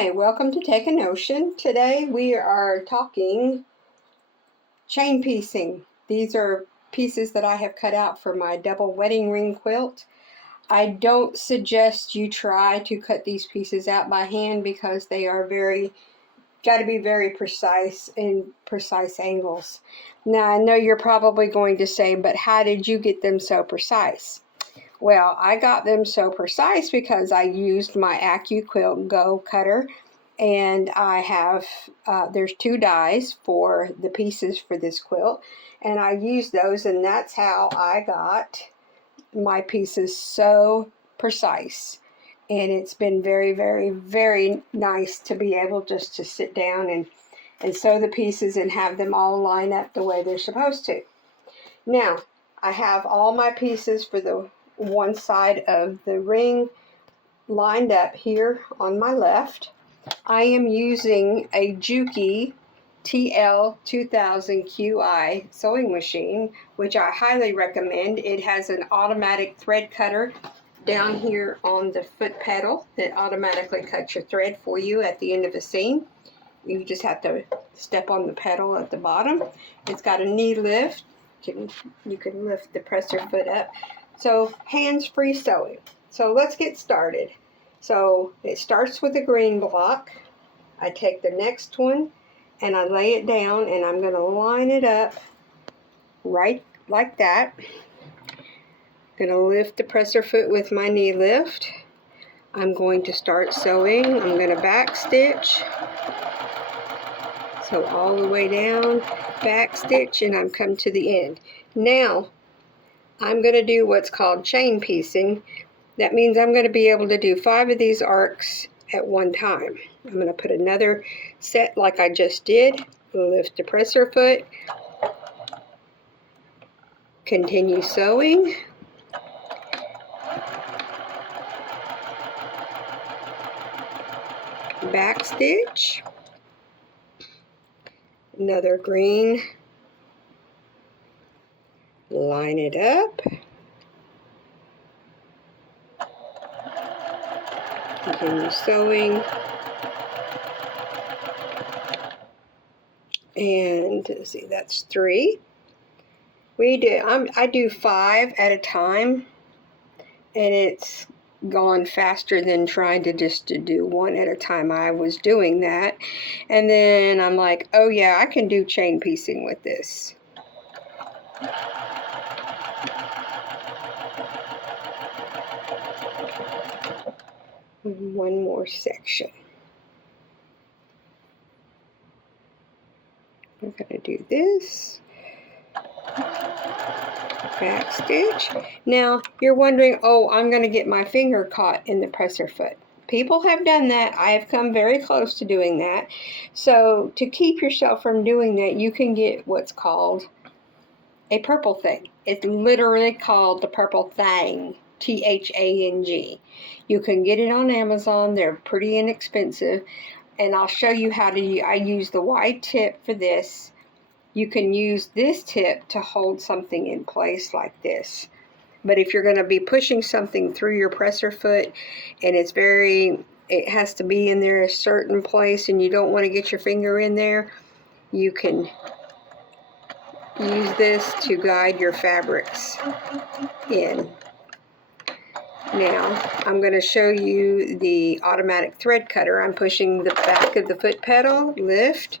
Hi, welcome to Take a Notion. Today we are talking chain piecing. These are pieces that I have cut out for my double wedding ring quilt. I don't suggest you try to cut these pieces out by hand because they are got to be very precise in precise angles. Now I know you're probably going to say, but how did you get them so precise? Well, I got them so precise because I used my AccuQuilt Go cutter, and I have, there's 2 dies for the pieces for this quilt, and I used those, and that's how I got my pieces so precise. And it's been very, very, very nice to be able just to sit down and sew the pieces and have them all line up the way they're supposed to. Now, I have all my pieces for the one side of the ring lined up here on my left. I am using a Juki TL2000QI sewing machine, which I highly recommend. It has an automatic thread cutter down here on the foot pedal that automatically cuts your thread for you at the end of a seam. You just have to step on the pedal at the bottom. It's got a knee lift. You can lift the presser foot up. So hands-free sewing. So let's get started. So it starts with a green block. I take the next one and I lay it down, and I'm going to line it up right like that. I'm going to lift the presser foot with my knee lift. I'm going to start sewing. I'm going to back stitch. So all the way down, back stitch, and I'm come to the end. Now I'm going to do what's called chain piecing. That means I'm going to be able to do 5 of these arcs at one time. I'm going to put another set like I just did. Lift the presser foot. Continue sewing. Back stitch. Another green. Line it up. Continue sewing. And let's see, that's 3. I do 5 at a time, and it's gone faster than trying to do 1 at a time. I was doing that, and then I'm like, oh yeah, I can do chain piecing with this. One more section. I'm going to do this. Back stitch. Now you're wondering, oh, I'm going to get my finger caught in the presser foot. People have done that. I have come very close to doing that. So to keep yourself from doing that, you can get what's called a Purple Thang. It's literally called the Purple Thang. Thang. You can get it on Amazon. They're pretty inexpensive, and I'll show you how to. I use the wide tip for this. You can use this tip to hold something in place like this. But if you're going to be pushing something through your presser foot, and it has to be in there a certain place, and you don't want to get your finger in there, you can use this to guide your fabrics in. Now, I'm going to show you the automatic thread cutter. I'm pushing the back of the foot pedal, lift,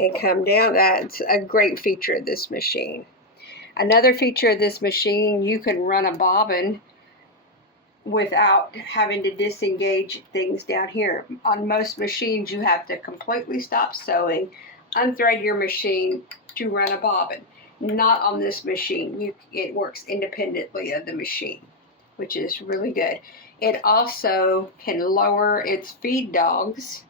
and come down. That's a great feature of this machine. Another feature of this machine, you can run a bobbin without having to disengage things down here. On most machines, you have to completely stop sewing, unthread your machine to run a bobbin. Not on this machine. It works independently of the machine, which is really good. It also can lower its feed dogs,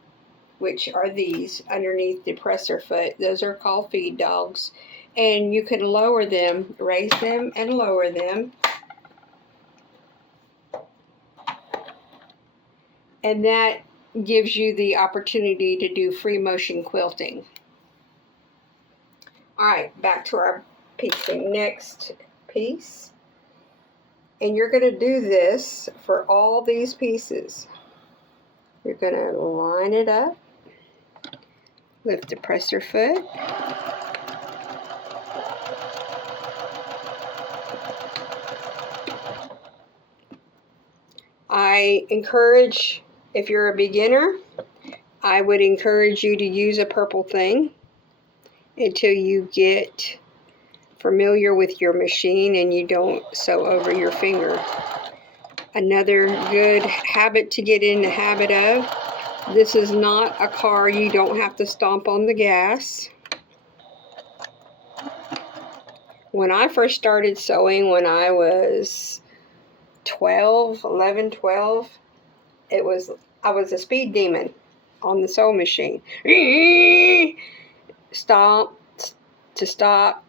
which are these underneath the presser foot. Those are called feed dogs. And you can lower them, raise them and lower them. And that gives you the opportunity to do free motion quilting. All right, back to our piecing. Next piece. And you're going to do this for all these pieces. You're going to line it up, lift the presser foot, I encourage, if you're a beginner, I would encourage you to use a Purple Thang until you get familiar with your machine and you don't sew over your finger. Another good habit to get in the habit of, this is not a car you don't have to stomp on the gas. When I first started sewing when I was 12, I was a speed demon on the sewing machine. Stomp to stop,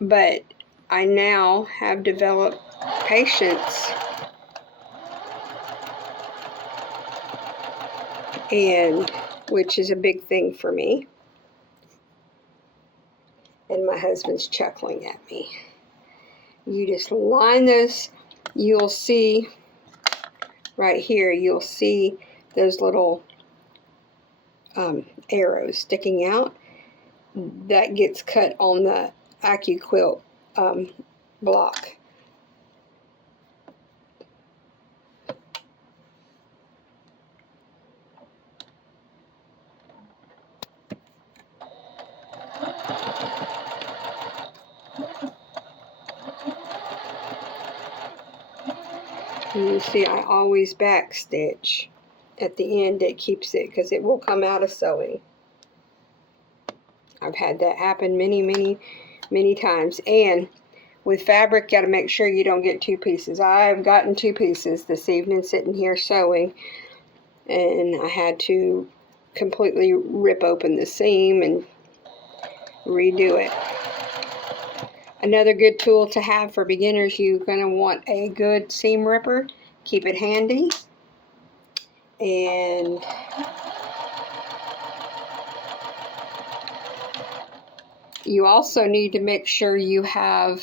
but I now have developed patience and which is a big thing for me. And my husband's chuckling at me. You just line this, you'll see right here, you'll see those little arrows sticking out. That gets cut on the AccuQuilt block. And you see I always back stitch at the end. It keeps it because it will come out of sewing. I've had that happen many times. And with fabric, you got to make sure you don't get two pieces. I've gotten two pieces this evening sitting here sewing, and I had to completely rip open the seam and redo it. Another good tool to have for beginners, you're going to want a good seam ripper. Keep it handy. And you also need to make sure you have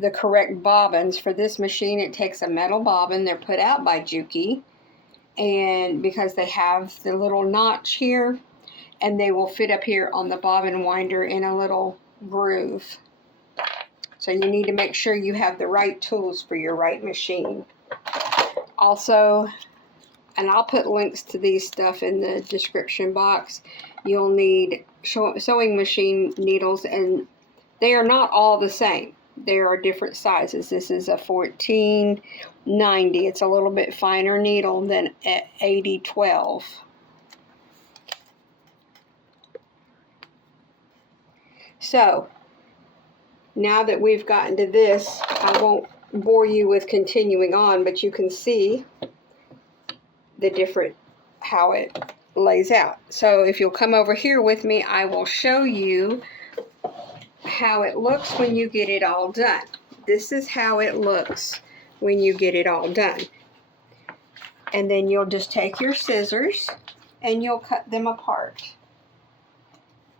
the correct bobbins. For this machine, it takes a metal bobbin. They're put out by Juki, and because they have the little notch here, and they will fit up here on the bobbin winder in a little groove. So you need to make sure you have the right tools for your right machine. Also, and I'll put links to these stuff in the description box, you'll need sewing machine needles, and they are not all the same. There are different sizes. This is a 1490. It's a little bit finer needle than 8012. So, now that we've gotten to this, I won't bore you with continuing on, but you can see the different, how it lays out. So if you'll come over here with me, I will show you how it looks when you get it all done. This is how it looks when you get it all done. And then you'll just take your scissors and you'll cut them apart.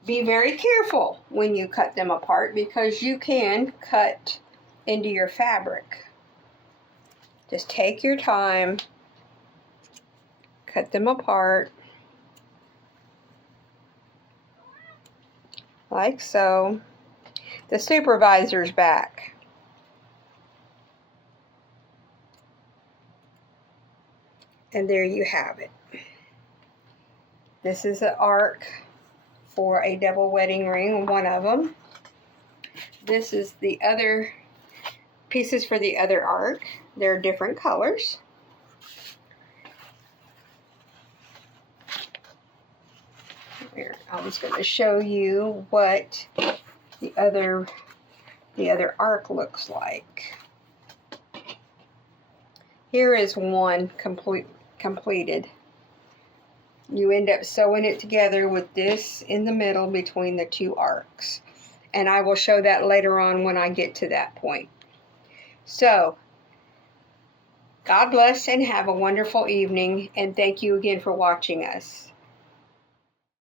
Be very careful when you cut them apart because you can cut into your fabric. Just take your time, cut them apart, like so. The supervisor's back. And there you have it. This is an arc for a double wedding ring, one of them. This is the other pieces for the other arc. They're different colors. Here, I was going to show you what the other arc looks like. Here is one completed. You end up sewing it together with this in the middle between the two arcs. And I will show that later on when I get to that point. So, God bless and have a wonderful evening, and thank you again for watching us.